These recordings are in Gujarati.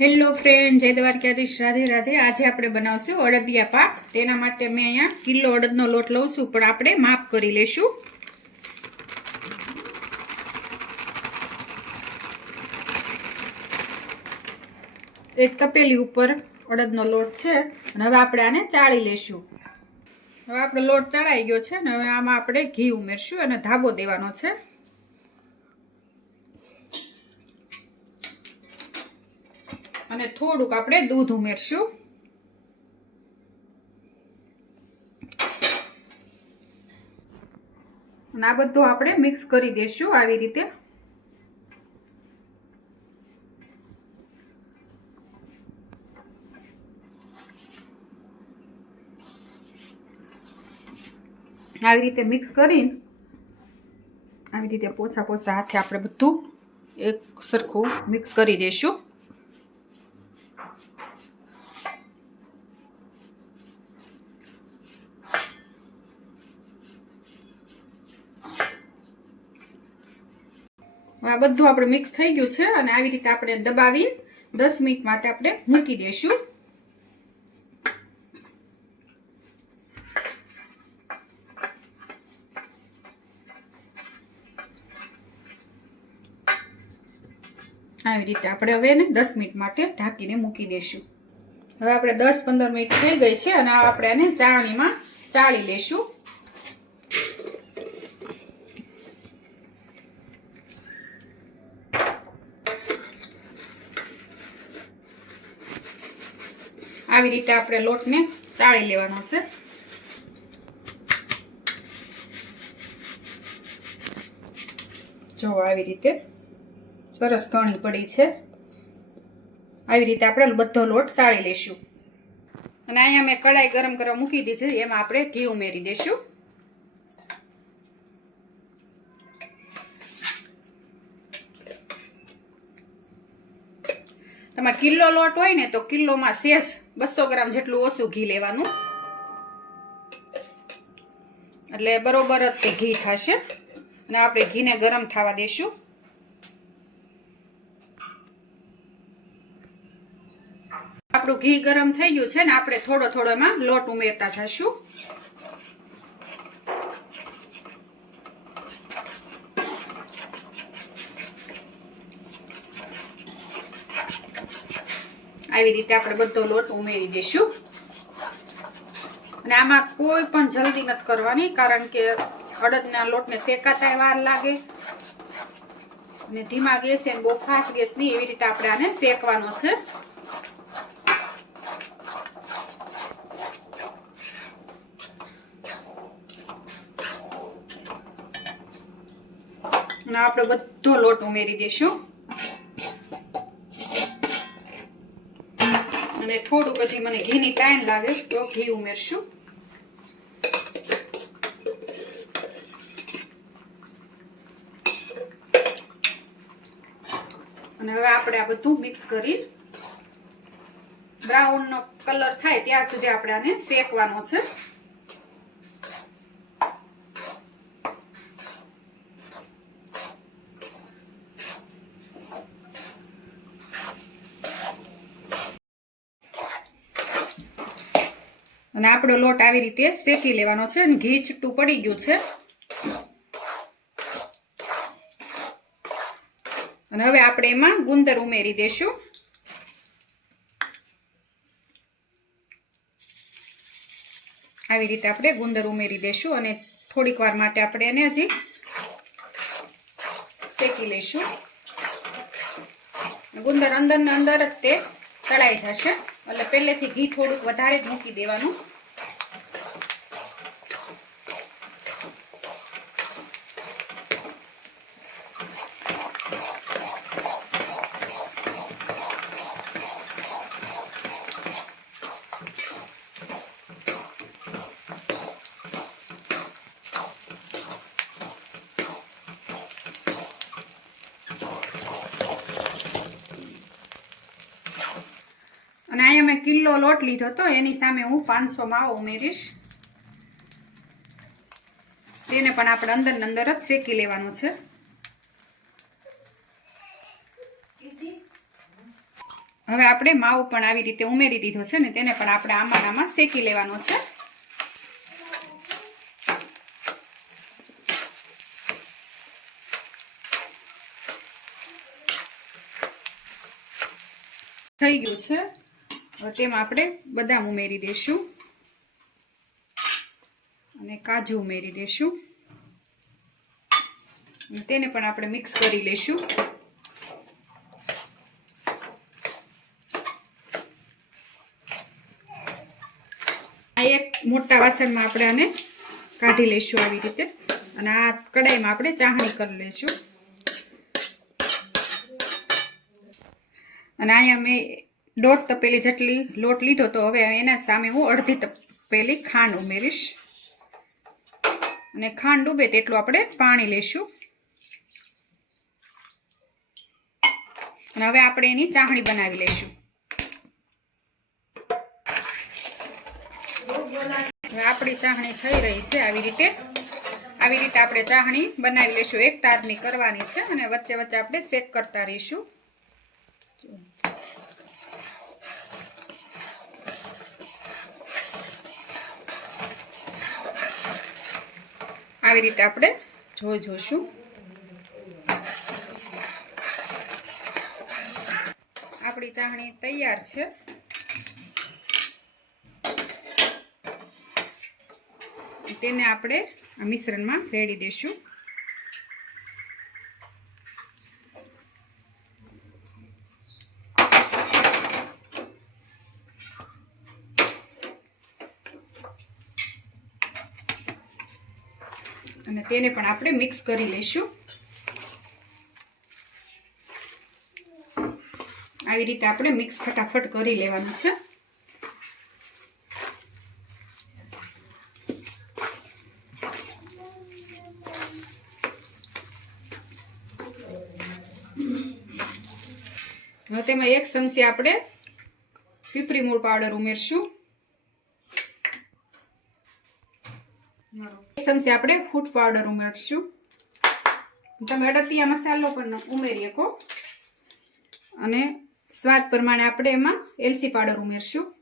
હેલો ફ્રેન્ડ જય દ્વારકાધીશ. રાધે રાધે. આજે આપણે બનાવશું અડદિયા પાક. તેના માટે મેં અહીંયા કિલો અડદનો લોટ લઉં છું, પણ આપણે માપ કરી લેશું. એક તપેલી ઉપર અડદનો લોટ છે, અને હવે આપણે આને ચાળી લેશું. હવે આપણો લોટ ચડાઈ ગયો છે ને હવે આમાં આપણે ઘી ઉમેરશું અને ધાબો દેવાનો છે. અને થોડુંક આપણે દૂધ ઉમેરશું. અને આ બધું આપણે મિક્સ કરી દઈશું આવી રીતે. આવી રીતે મિક્સ કરીને આવી રીતે પોછા પોછા હાથે આપણે બધું એક સરખું મિક્સ કરી દઈશું આ બધું આપણે મિક્સ થઈ ગયું છે અને આવી રીતે આપણે દબાવી દસ મિનિટ માટે આપણે મૂકી દઈશું. આવી રીતે આપણે હવે એને દસ મિનિટ માટે ઢાંકીને મૂકી દઈશું. હવે આપણે દસ પંદર મિનિટ થઈ ગઈ છે અને આપણે એને ચાળણીમાં ચાળી લેશું આવી રીતે આપણે લોટને ચાળી લેવાનો છે. જો આવી રીતે સરસ ઘણી પડી છે. આવી રીતે આપણે બધો લોટ ચાળી લેશું અને અહીંયા મેં કડાઈ ગરમ કરવા મૂકી દીધી એમાં આપણે ઘી ઉમેરી દઈશું. તમારે કિલ્લો લોટ હોય ને તો કિલ્લોમાં સેજ બસો ગ્રામ જેટલું ઓછું ઘી લેવાનું. એટલે બરોબર જ તે ઘી થશે. અને આપણે ઘીને ગરમ થવા દેશું. આપણું ઘી ગરમ થઈ ગયું છે ને આપણે થોડો થોડો એમાં લોટ ઉમેરતા જશું. આવી રીતે આપણે બધો લોટ ઉમેરી દઈશું અને આમાં કોઈ પણ જલ્દી નથી કરવાની, કારણ કે અડદના લોટને શેકાતા વાર લાગે. અને ધીમા ગેસે બહુ ફાસ્ટ ગેસ નહીં, એવી રીતે આપણે આને શેકવાનો છે. અને આપણે બધો લોટ ઉમેરી દઈશું અને થોડુંક હજી મને ઘીની ટાઈમ લાગે, તો ઘી ઉમેરશું. અને હવે આપણે આ બધું મિક્સ કરી બ્રાઉન નો કલર થાય ત્યાં સુધી આપણે આને શેકવાનો છે. અને આપણો લોટ આવી રીતે શેકી લેવાનો છે અને ઘી છૂટું પડી ગયું છે. અને હવે આપણે એમાં ગુંદર ઉમેરી દેશું. આવી રીતે આપણે ગુંદર ઉમેરી દેશું અને થોડીક વાર માટે આપણે એને હજી શેકી લઈશું. ગુંદર અંદર ને અંદર જ તે તળાઈ જશે. એટલે પહેલેથી ઘી થોડુંક વધારે જ મૂકી દેવાનું. અને અહીંયા મેં કિલ્લો લોટ લીધો હતો, એની સામે હું પાંચસો માવો ઉમેરીશ. તેને પણ આપણે અંદર અંદર જ શેકી લેવાનું છે. હવે આપણે માવો પણ આવી રીતે ઉમેરી દીધો છે ને તેને પણ આપણે આમાં આમાં શેકી લેવાનો છે. થઈ ગયું છે. તેમાં આપણે બદામ ઉમેરી દઈશું અને કાજુ ઉમેરી દઈશું તેને પણ આપણે મિક્સ કરી લઈશું આ એક મોટા વાસણમાં આપણે આને કાઢી લઈશું આવી રીતે. અને આ કડાઈમાં આપણે ચાહણી કરી લઈશું અને અહીંયા મેં દોઢ તપેલી જેટલી લોટ લીધો તો હવે એના સામે હું અડધી તપેલી ખાંડ ઉમેરીશ. અને ખાંડ ડૂબે તેટલું આપણે પાણી લઈશું. અને હવે આપણે એની ચાહણી બનાવી લઈશું. હવે આપણી ચાહણી થઈ રહી છે આવી રીતે. આવી રીતે આપણે ચાહણી બનાવી લઈશું. એક તારની કરવાની છે અને વચ્ચે વચ્ચે આપણે શેક કરતા રહીશું. આવી રીતે આપણે જોઈ જોશું. આપણી ચાહણી તૈયાર છે. તેને આપણે મિશ્રણમાં રેડી દઈશું અને તેને પણ આપણે મિક્સ કરી લઈશું. આવી રીતે આપણે મિક્સ ફટાફટ કરી લેવાનું છે. હવે તેમાં એક ચમચી આપણે પીપરી મૂળ પાવડર ઉમેરશું. ચમચી આપણે ફૂડ પાવડર ઉમેરશું. તમે અડદિયા મસાલો પણ ઉમેરી શકો. અને સ્વાદ પ્રમાણે આપણે એમાં એલસી પાવડર ઉમેરશું.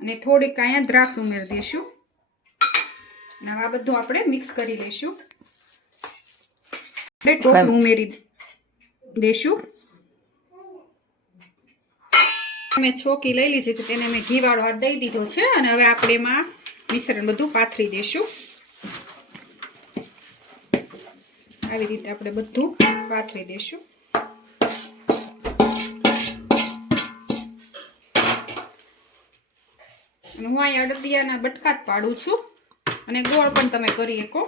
અને થોડીક અહીંયા દ્રાક્ષ ઉમેરી દઈશું. અને આ બધું આપણે મિક્સ કરી લઈશું. આપણે ટોપલું ઉમેરી દઈશું. મેં છોકી લઈ લીધી તેને મેં ઘીવાળો હાથ દઈ દીધો છે. અને હવે આપણે એમાં મિશ્રણ બધું પાથરી દઈશું આવી રીતે આપણે બધું પાથરી દઈશું અને હું અહીંયા અડદિયાના બટકા જ પાડું છું. અને ગોળ પણ તમે કરી શકો.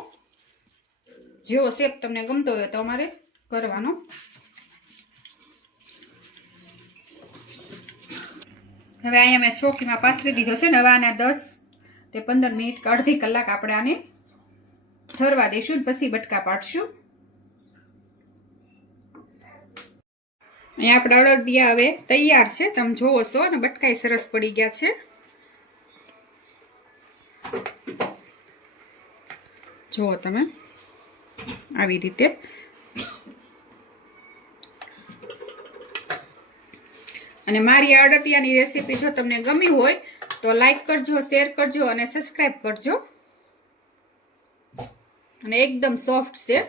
જેવો શેપ તમને ગમતો હોય તો અમારે કરવાનો. હવે અહીંયા મેં શોકીમાં પાથરી દીધો છે. ને હવે આના દસ તે પંદર મિનિટ કે અડધી કલાક આપણે આને ઠરવા દઈશું પછી બટકા પાડશું. અહીંયા આપણા અડદિયા હવે તૈયાર છે. તમે જોવો છો અને બટકાઈ સરસ પડી ગયા છે. જુઓ તમે આવી રીતે. અને મારી અડદિયાની રેસીપી જો તમને ગમી હોય તો લાઈક કરજો શેર કરજો અને સબસ્ક્રાઈબ કરજો. અને એકદમ સોફ્ટ છે.